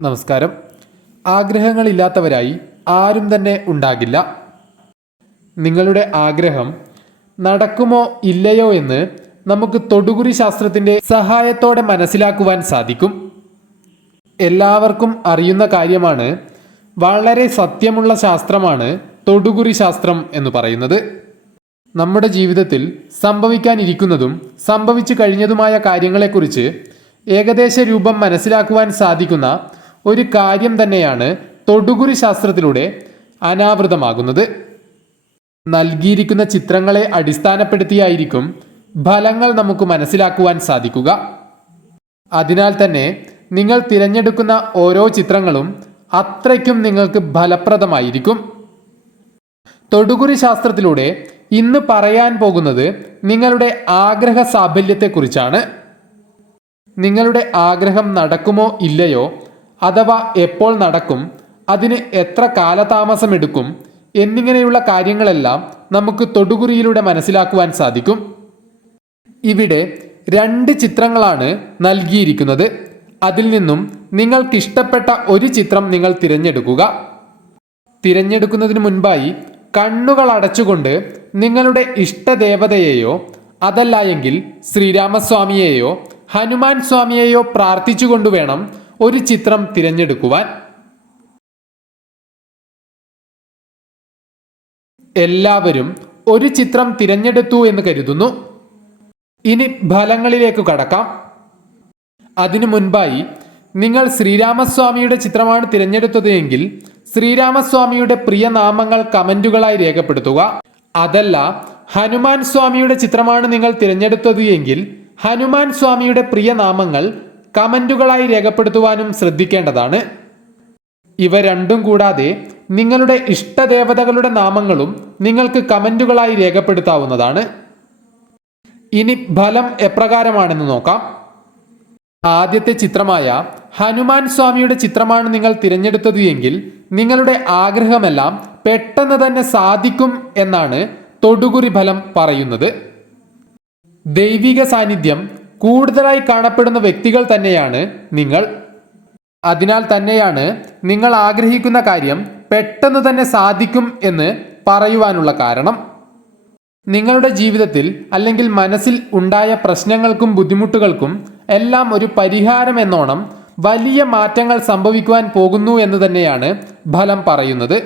നമസ്കാരം. ആഗ്രഹങ്ങളില്ലാത്തവരായി ആരും തന്നെ ഉണ്ടാകില്ല. നിങ്ങളുടെ ആഗ്രഹം നടക്കുമോ ഇല്ലയോ എന്ന് നമുക്ക് തൊടുകുറി ശാസ്ത്രത്തിന്റെ സഹായത്തോടെ മനസ്സിലാക്കുവാൻ സാധിക്കും. എല്ലാവർക്കും അറിയുന്ന കാര്യമാണ് വളരെ സത്യമുള്ള ശാസ്ത്രമാണ് തൊടുകുറി ശാസ്ത്രം എന്ന് പറയുന്നത്. നമ്മുടെ ജീവിതത്തിൽ സംഭവിക്കാനിരിക്കുന്നതും സംഭവിച്ചു കഴിഞ്ഞതുമായ കാര്യങ്ങളെക്കുറിച്ച് ഏകദേശ രൂപം മനസ്സിലാക്കുവാൻ സാധിക്കുന്ന ഒരു കാര്യം തന്നെയാണ് തൊടുകുറി ശാസ്ത്രത്തിലൂടെ അനാവൃതമാകുന്നത്. നൽകിയിരിക്കുന്ന ചിത്രങ്ങളെ അടിസ്ഥാനപ്പെടുത്തിയായിരിക്കും ഫലങ്ങൾ നമുക്ക് മനസ്സിലാക്കുവാൻ സാധിക്കുക. അതിനാൽ തന്നെ നിങ്ങൾ തിരഞ്ഞെടുക്കുന്ന ഓരോ ചിത്രങ്ങളും അത്രയ്ക്കും നിങ്ങൾക്ക് ഫലപ്രദമായിരിക്കും. തൊടുകുറി ശാസ്ത്രത്തിലൂടെ ഇന്ന് പറയാൻ പോകുന്നത് നിങ്ങളുടെ ആഗ്രഹ സാഫല്യത്തെക്കുറിച്ചാണ്. നിങ്ങളുടെ ആഗ്രഹം നടക്കുമോ ഇല്ലയോ അഥവാ എപ്പോൾ നടക്കും അതിന് എത്ര കാലതാമസമെടുക്കും എന്നിങ്ങനെയുള്ള കാര്യങ്ങളെല്ലാം നമുക്ക് തൊടുകുറിയിലൂടെ മനസ്സിലാക്കുവാൻ സാധിക്കും. ഇവിടെ രണ്ട് ചിത്രങ്ങളാണ് നൽകിയിരിക്കുന്നത്. അതിൽ നിന്നും നിങ്ങൾക്കിഷ്ടപ്പെട്ട ഒരു ചിത്രം നിങ്ങൾ തിരഞ്ഞെടുക്കുക. തിരഞ്ഞെടുക്കുന്നതിന് മുൻപായി കണ്ണുകൾ അടച്ചുകൊണ്ട് നിങ്ങളുടെ ഇഷ്ടദേവതയെയോ അതല്ല എങ്കിൽ ശ്രീരാമസ്വാമിയെയോ ഹനുമാൻ സ്വാമിയെയോ പ്രാർത്ഥിച്ചുകൊണ്ട് വേണം ഒരു ചിത്രം തിരഞ്ഞെടുക്കുവാൻ എല്ലാവരും ഒരു ചിത്രം തിരഞ്ഞെടുത്തു എന്ന് കരുതുന്നു. ഇനി ഫലങ്ങളിലേക്ക് കടക്കാം. അതിനു മുൻപായി നിങ്ങൾ ശ്രീരാമസ്വാമിയുടെ ചിത്രമാണ് തിരഞ്ഞെടുത്തത് എങ്കിൽ ശ്രീരാമസ്വാമിയുടെ പ്രിയ നാമങ്ങൾ കമന്റുകളായി രേഖപ്പെടുത്തുക. അതല്ല ഹനുമാൻ സ്വാമിയുടെ ചിത്രമാണ് നിങ്ങൾ തിരഞ്ഞെടുത്തത് എങ്കിൽ ഹനുമാൻ സ്വാമിയുടെ പ്രിയ നാമങ്ങൾ കമന്റുകളായി രേഖപ്പെടുത്തുവാനും ശ്രദ്ധിക്കേണ്ടതാണ്. ഇവ രണ്ടും കൂടാതെ നിങ്ങളുടെ ഇഷ്ടദേവതകളുടെ നാമങ്ങളും നിങ്ങൾക്ക് കമന്റുകളായി രേഖപ്പെടുത്താവുന്നതാണ്. ഇനി ഫലം എപ്രകാരമാണെന്ന് നോക്കാം. ആദ്യത്തെ ചിത്രമായ ഹനുമാൻ സ്വാമിയുടെ ചിത്രമാണ് നിങ്ങൾ തിരഞ്ഞെടുത്തത് എങ്കിൽ നിങ്ങളുടെ ആഗ്രഹമെല്ലാം പെട്ടെന്ന് തന്നെ സാധിക്കും എന്നാണ് തൊടുകുറി ഫലം പറയുന്നത്. ദൈവിക സാന്നിധ്യം കൂടുതലായി കാണപ്പെടുന്ന വ്യക്തികൾ തന്നെയാണ് നിങ്ങൾ. അതിനാൽ തന്നെയാണ് നിങ്ങൾ ആഗ്രഹിക്കുന്ന കാര്യം പെട്ടെന്ന് തന്നെ സാധിക്കും എന്ന് പറയുവാനുള്ള കാരണം. നിങ്ങളുടെ ജീവിതത്തിൽ അല്ലെങ്കിൽ മനസ്സിൽ ഉണ്ടായ പ്രശ്നങ്ങൾക്കും ബുദ്ധിമുട്ടുകൾക്കും എല്ലാം ഒരു പരിഹാരം എന്നോണം വലിയ മാറ്റങ്ങൾ സംഭവിക്കുവാൻ പോകുന്നു എന്ന് തന്നെയാണ് ഫലം പറയുന്നത്.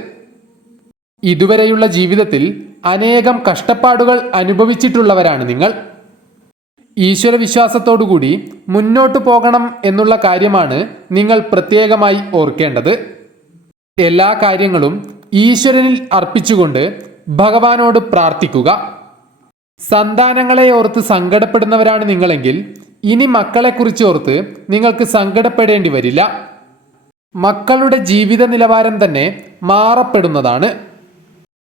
ഇതുവരെയുള്ള ജീവിതത്തിൽ അനേകം കഷ്ടപ്പാടുകൾ അനുഭവിച്ചിട്ടുള്ളവരാണ് നിങ്ങൾ. ഈശ്വര വിശ്വാസത്തോടുകൂടി മുന്നോട്ടു പോകണം എന്നുള്ള കാര്യമാണ് നിങ്ങൾ പ്രത്യേകമായി ഓർക്കേണ്ടത്. എല്ലാ കാര്യങ്ങളും ഈശ്വരനിൽ അർപ്പിച്ചുകൊണ്ട് ഭഗവാനോട് പ്രാർത്ഥിക്കുക. സന്താനങ്ങളെ ഓർത്ത് സങ്കടപ്പെടുന്നവരാണ് നിങ്ങളെങ്കിൽ ഇനി മക്കളെക്കുറിച്ച് ഓർത്ത് നിങ്ങൾക്ക് സങ്കടപ്പെടേണ്ടി വരില്ല. മക്കളുടെ ജീവിത നിലവാരം തന്നെ മാറപ്പെടുന്നതാണ്.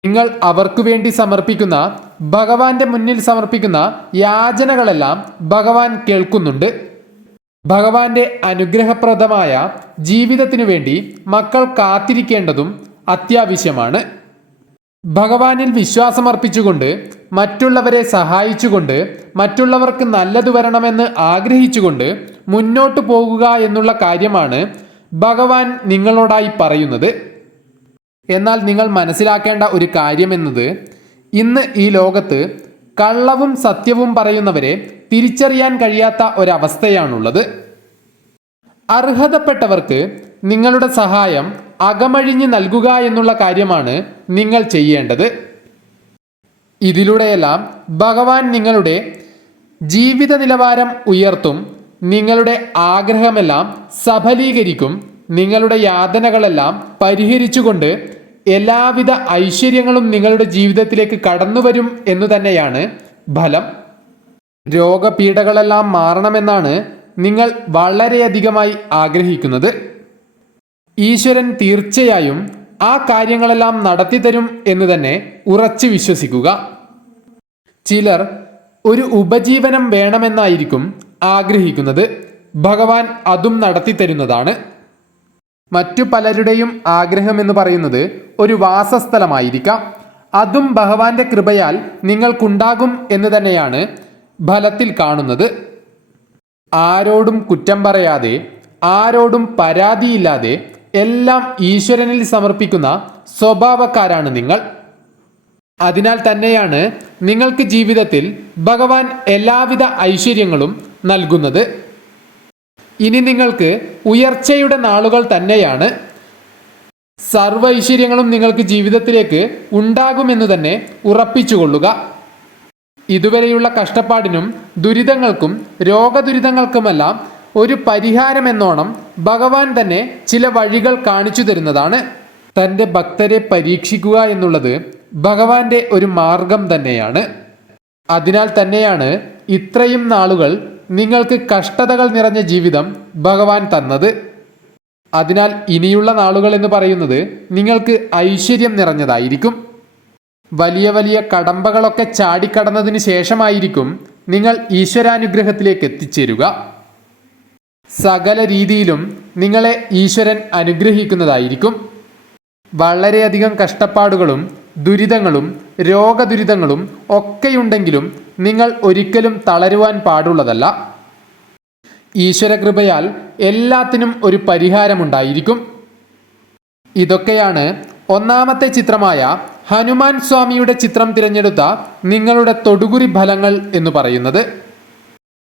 നിങ്ങൾ അവർക്ക് വേണ്ടി സമർപ്പിക്കുന്ന ഭഗവാന്റെ മുന്നിൽ സമർപ്പിക്കുന്ന യാചനകളെല്ലാം ഭഗവാൻ കേൾക്കുന്നുണ്ട്. ഭഗവാന്റെ അനുഗ്രഹപ്രദമായ ജീവിതത്തിനു വേണ്ടി മക്കൾ കാത്തിരിക്കേണ്ടതും അത്യാവശ്യമാണ്. ഭഗവാനിൽ വിശ്വാസമർപ്പിച്ചുകൊണ്ട് മറ്റുള്ളവരെ സഹായിച്ചുകൊണ്ട് മറ്റുള്ളവർക്ക് നല്ലത് വരണമെന്ന് ആഗ്രഹിച്ചുകൊണ്ട് മുന്നോട്ട് പോകുക എന്നുള്ള കാര്യമാണ് ഭഗവാൻ നിങ്ങളോടായി പറയുന്നത്. എന്നാൽ നിങ്ങൾ മനസ്സിലാക്കേണ്ട ഒരു കാര്യമെന്നത് ഇന്ന് ഈ ലോകത്ത് കള്ളവും സത്യവും പറയുന്നവരെ തിരിച്ചറിയാൻ കഴിയാത്ത ഒരവസ്ഥയാണുള്ളത്. അർഹതപ്പെട്ടവർക്ക് നിങ്ങളുടെ സഹായം അകമഴിഞ്ഞ് നൽകുക എന്നുള്ള കാര്യമാണ് നിങ്ങൾ ചെയ്യേണ്ടത്. ഇതിലൂടെയെല്ലാം ഭഗവാൻ നിങ്ങളുടെ ജീവിത നിലവാരം ഉയർത്തും നിങ്ങളുടെ ആഗ്രഹമെല്ലാം സഫലീകരിക്കും നിങ്ങളുടെ യാതനകളെല്ലാം പരിഹരിച്ചുകൊണ്ട് എല്ലാവിധ ഐശ്വര്യങ്ങളും നിങ്ങളുടെ ജീവിതത്തിലേക്ക് കടന്നു വരും എന്നു തന്നെയാണ് ഫലം. രോഗപീഠകളെല്ലാം മാറണമെന്നാണ് നിങ്ങൾ വളരെയധികമായി ആഗ്രഹിക്കുന്നത്. ഈശ്വരൻ തീർച്ചയായും ആ കാര്യങ്ങളെല്ലാം നടത്തിത്തരും എന്ന് തന്നെ ഉറച്ചു വിശ്വസിക്കുക. ചിലർ ഒരു ഉപജീവനം വേണമെന്നായിരിക്കും ആഗ്രഹിക്കുന്നത്. ഭഗവാൻ അതും നടത്തിത്തരുന്നതാണ്. മറ്റു പലരുടെയും ആഗ്രഹം എന്ന് പറയുന്നത് ഒരു വാസസ്ഥലമായിരിക്കാം. അതും ഭഗവാന്റെ കൃപയാൽ നിങ്ങൾക്കുണ്ടാകും എന്ന് തന്നെയാണ് ഫലത്തിൽ കാണുന്നത്. ആരോടും കുറ്റം പറയാതെ ആരോടും പരാതിയില്ലാതെ എല്ലാം ഈശ്വരനിൽ സമർപ്പിക്കുന്ന സ്വഭാവക്കാരാണ് നിങ്ങൾ. അതിനാൽ തന്നെയാണ് നിങ്ങൾക്ക് ജീവിതത്തിൽ ഭഗവാൻ എല്ലാവിധ ഐശ്വര്യങ്ങളും നൽകുന്നത്. ഇനി നിങ്ങൾക്ക് ഉയർച്ചയുടെ നാളുകൾ തന്നെയാണ്. സർവ ഐശ്വര്യങ്ങളും നിങ്ങൾക്ക് ജീവിതത്തിലേക്ക് ഉണ്ടാകുമെന്ന് തന്നെ ഉറപ്പിച്ചുകൊള്ളുക ഇതുവരെയുള്ള കഷ്ടപ്പാടിനും ദുരിതങ്ങൾക്കും രോഗദുരിതങ്ങൾക്കുമെല്ലാം ഒരു പരിഹാരമെന്നോണം ഭഗവാൻ തന്നെ ചില വഴികൾ കാണിച്ചു തരുന്നതാണ്. തന്റെ ഭക്തരെ പരീക്ഷിക്കുക എന്നുള്ളത് ഭഗവാന്റെ ഒരു മാർഗം തന്നെയാണ്. അതിനാൽ തന്നെയാണ് ഇത്രയും നാളുകൾ നിങ്ങൾക്ക് കഷ്ടതകൾ നിറഞ്ഞ ജീവിതം ഭഗവാൻ തന്നത്. അതിനാൽ ഇനിയുള്ള നാളുകൾ എന്ന് പറയുന്നത് നിങ്ങൾക്ക് ഐശ്വര്യം നിറഞ്ഞതായിരിക്കും. വലിയ വലിയ കടമ്പകളൊക്കെ ചാടിക്കടന്നതിന് ശേഷമായിരിക്കും നിങ്ങൾ ഈശ്വരാനുഗ്രഹത്തിലേക്ക് എത്തിച്ചേരുക. സകല രീതിയിലും നിങ്ങളെ ഈശ്വരൻ അനുഗ്രഹിക്കുന്നതായിരിക്കും. വളരെയധികം കഷ്ടപ്പാടുകളും ദുരിതങ്ങളും രോഗദുരിതങ്ങളും ഒക്കെയുണ്ടെങ്കിലും നിങ്ങൾ ഒരിക്കലും തളരുവാൻ പാടുള്ളതല്ല. ഈശ്വരകൃപയാൽ എല്ലാത്തിനും ഒരു പരിഹാരമുണ്ടായിരിക്കും. ഇതൊക്കെയാണ് ഒന്നാമത്തെ ചിത്രമായ ഹനുമാൻ സ്വാമിയുടെ ചിത്രം തിരഞ്ഞെടുത്ത നിങ്ങളുടെ തൊടുകുറി ഫലങ്ങൾ എന്ന് പറയുന്നത്.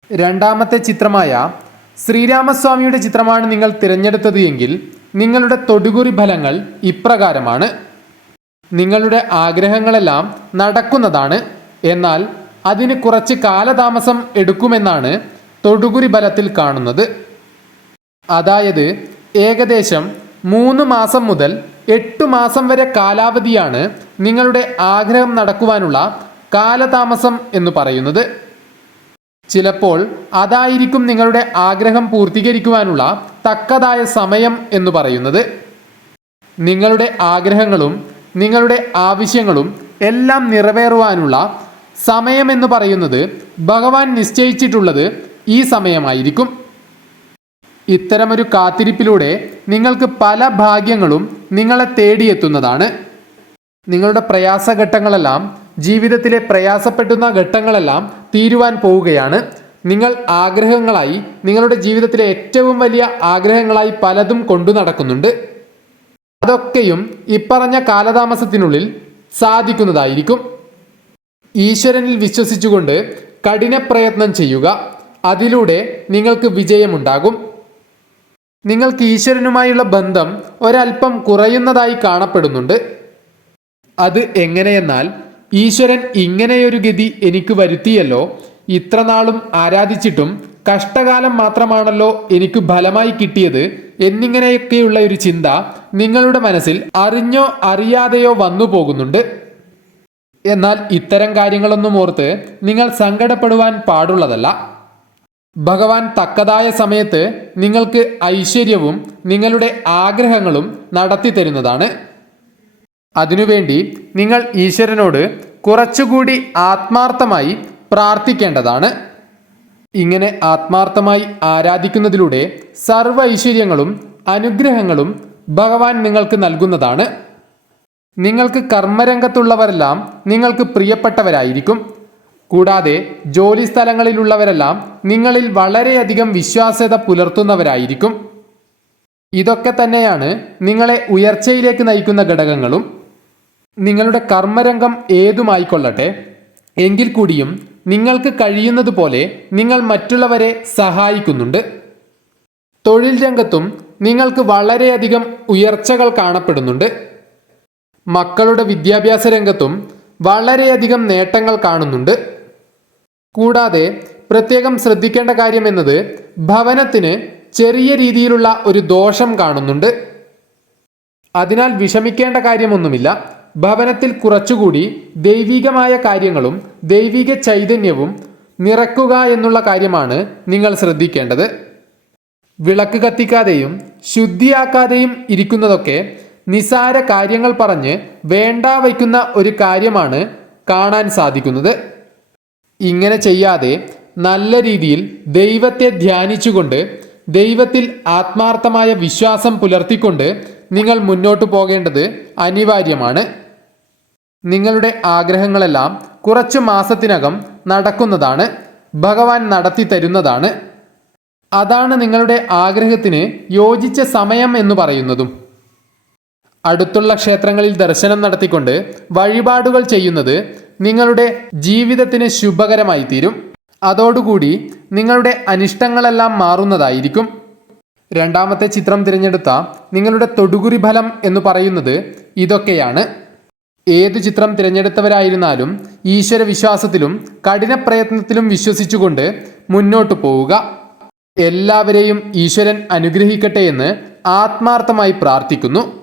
രണ്ടാമത്തെ ചിത്രമായ ശ്രീരാമസ്വാമിയുടെ ചിത്രമാണ് നിങ്ങൾ തിരഞ്ഞെടുത്തത് എങ്കിൽ നിങ്ങളുടെ തൊടുകുറി ഫലങ്ങൾ ഇപ്രകാരമാണ്. നിങ്ങളുടെ ആഗ്രഹങ്ങളെല്ലാം നടക്കുന്നതാണ്. എന്നാൽ അതിന് കുറച്ച് കാലതാമസം എടുക്കുമെന്നാണ് തൊടുകുരി ബലത്തിൽ കാണുന്നത്. അതായത് ഏകദേശം മൂന്ന് മാസം മുതൽ എട്ട് മാസം വരെ കാലാവധിയാണ് നിങ്ങളുടെ ആഗ്രഹം നടക്കുവാനുള്ള കാലതാമസം എന്ന് പറയുന്നത്. ചിലപ്പോൾ അതായിരിക്കും നിങ്ങളുടെ ആഗ്രഹം പൂർത്തീകരിക്കുവാനുള്ള തക്കതായ സമയം എന്ന് പറയുന്നത്. നിങ്ങളുടെ ആഗ്രഹങ്ങളും നിങ്ങളുടെ ആവശ്യങ്ങളും എല്ലാം നിറവേറുവാനുള്ള സമയമെന്ന് പറയുന്നത് ഭഗവാൻ നിശ്ചയിച്ചിട്ടുള്ളത് ഈ സമയമായിരിക്കും. ഇത്തരമൊരു കാത്തിരിപ്പിലൂടെ നിങ്ങൾക്ക് പല ഭാഗ്യങ്ങളും നിങ്ങളെ തേടിയെത്തുന്നതാണ്. നിങ്ങളുടെ പ്രയാസഘട്ടങ്ങളെല്ലാം ജീവിതത്തിലെ പ്രയാസപ്പെടുന്ന ഘട്ടങ്ങളെല്ലാം തീരുവാൻ പോവുകയാണ്. നിങ്ങൾ ആഗ്രഹങ്ങളായി നിങ്ങളുടെ ജീവിതത്തിലെ ഏറ്റവും വലിയ ആഗ്രഹങ്ങളായി പലതും കൊണ്ടു നടക്കുന്നുണ്ട്. അതൊക്കെയും ഇപ്പറഞ്ഞ കാലതാമസത്തിനുള്ളിൽ സാധിക്കുന്നതായിരിക്കും. ഈശ്വരനിൽ വിശ്വസിച്ചുകൊണ്ട് കഠിന പ്രയത്നം ചെയ്യുക. അതിലൂടെ നിങ്ങൾക്ക് വിജയമുണ്ടാകും. നിങ്ങൾക്ക് ഈശ്വരനുമായുള്ള ബന്ധം ഒരൽപ്പം കുറയുന്നതായി കാണപ്പെടുന്നുണ്ട്. അത് എങ്ങനെയെന്നാൽ ഈശ്വരൻ ഇങ്ങനെയൊരു ഗതി എനിക്ക് വരുത്തിയല്ലോ. ഇത്രനാളും ആരാധിച്ചിട്ടും കഷ്ടകാലം മാത്രമാണല്ലോ എനിക്ക് ഫലമായി കിട്ടിയത് എന്നിങ്ങനെയൊക്കെയുള്ള ഒരു ചിന്ത നിങ്ങളുടെ മനസ്സിൽ അറിഞ്ഞോ അറിയാതെയോ വന്നു പോകുന്നുണ്ട് എന്നാൽ ഇത്തരം കാര്യങ്ങളൊന്നും ഓർത്ത് നിങ്ങൾ സങ്കടപ്പെടുവാൻ പാടുള്ളതല്ല. ഭഗവാൻ തക്കതായ സമയത്ത് നിങ്ങൾക്ക് ഐശ്വര്യവും നിങ്ങളുടെ ആഗ്രഹങ്ങളും നടത്തി തരുന്നതാണ്. അതിനുവേണ്ടി നിങ്ങൾ ഈശ്വരനോട് കുറച്ചുകൂടി ആത്മാർത്ഥമായി പ്രാർത്ഥിക്കേണ്ടതാണ്. ഇങ്ങനെ ആത്മാർത്ഥമായി ആരാധിക്കുന്നതിലൂടെ സർവ ഐശ്വര്യങ്ങളും അനുഗ്രഹങ്ങളും ഭഗവാൻ നിങ്ങൾക്ക് നൽകുന്നതാണ്. നിങ്ങൾക്ക് കർമ്മരംഗത്തുള്ളവരെല്ലാം നിങ്ങൾക്ക് പ്രിയപ്പെട്ടവരായിരിക്കും. കൂടാതെ ജോലി സ്ഥലങ്ങളിലുള്ളവരെല്ലാം നിങ്ങളിൽ വളരെയധികം വിശ്വാസ്യത പുലർത്തുന്നവരായിരിക്കും. ഇതൊക്കെ തന്നെയാണ് നിങ്ങളെ ഉയർച്ചയിലേക്ക് നയിക്കുന്ന ഘടകങ്ങളും. നിങ്ങളുടെ കർമ്മരംഗം ഏതുമായിക്കൊള്ളട്ടെ എങ്കിൽ കൂടിയും നിങ്ങൾക്ക് കഴിയുന്നത് പോലെ നിങ്ങൾ മറ്റുള്ളവരെ സഹായിക്കുന്നുണ്ട്. തൊഴിൽ രംഗത്തും നിങ്ങൾക്ക് വളരെയധികം ഉയർച്ചകൾ കാണപ്പെടുന്നുണ്ട്. മക്കളുടെ വിദ്യാഭ്യാസ രംഗത്തും വളരെയധികം നേട്ടങ്ങൾ കാണുന്നുണ്ട്. കൂടാതെ പ്രത്യേകം ശ്രദ്ധിക്കേണ്ട കാര്യം എന്നത് ഭവനത്തിന് ചെറിയ രീതിയിലുള്ള ഒരു ദോഷം കാണുന്നുണ്ട്. അതിനാൽ വിഷമിക്കേണ്ട കാര്യമൊന്നുമില്ല. ഭവനത്തിൽ കുറച്ചുകൂടി ദൈവികമായ കാര്യങ്ങളും ദൈവിക ചൈതന്യവും നിറക്കുക എന്നുള്ള കാര്യമാണ് നിങ്ങൾ ശ്രദ്ധിക്കേണ്ടത്. വിളക്ക് കത്തിക്കാതെയും ശുദ്ധിയാക്കാതെയും ഇരിക്കുന്നതൊക്കെ നിസാര കാര്യങ്ങൾ പറഞ്ഞ് വേണ്ട വയ്ക്കുന്ന ഒരു കാര്യമാണ് കാണാൻ സാധിക്കുന്നത്. ഇങ്ങനെ ചെയ്യാതെ നല്ല രീതിയിൽ ദൈവത്തെ ധ്യാനിച്ചുകൊണ്ട് ദൈവത്തിൽ ആത്മാർത്ഥമായ വിശ്വാസം പുലർത്തിക്കൊണ്ട് നിങ്ങൾ മുന്നോട്ട് പോകേണ്ടത് അനിവാര്യമാണ്. നിങ്ങളുടെ ആഗ്രഹങ്ങളെല്ലാം കുറച്ച് മാസത്തിനകം നടക്കുന്നതാണ് ഭഗവാൻ നടത്തി തരുന്നതാണ്. അതാണ് നിങ്ങളുടെ ആഗ്രഹത്തിന് യോജിച്ച സമയം എന്ന് പറയുന്നതും. അടുത്തുള്ള ക്ഷേത്രങ്ങളിൽ ദർശനം നടത്തിക്കൊണ്ട് വഴിപാടുകൾ ചെയ്യുന്നത് നിങ്ങളുടെ ജീവിതത്തിന് ശുഭകരമായി തീരും. അതോടുകൂടി നിങ്ങളുടെ അനിഷ്ടങ്ങളെല്ലാം മാറുന്നതായിരിക്കും. രണ്ടാമത്തെ ചിത്രം തിരഞ്ഞെടുത്ത നിങ്ങളുടെ തൊടുകുറി ഫലം എന്ന് പറയുന്നത് ഇതൊക്കെയാണ്. ഏത് ചിത്രം തിരഞ്ഞെടുത്തവരായിരുന്നാലും ഈശ്വര വിശ്വാസത്തിലും കഠിന പ്രയത്നത്തിലും വിശ്വസിച്ചുകൊണ്ട് മുന്നോട്ട് പോവുക. എല്ലാവരെയും ഈശ്വരൻ അനുഗ്രഹിക്കട്ടെ എന്ന് ആത്മാർത്ഥമായി പ്രാർത്ഥിക്കുന്നു.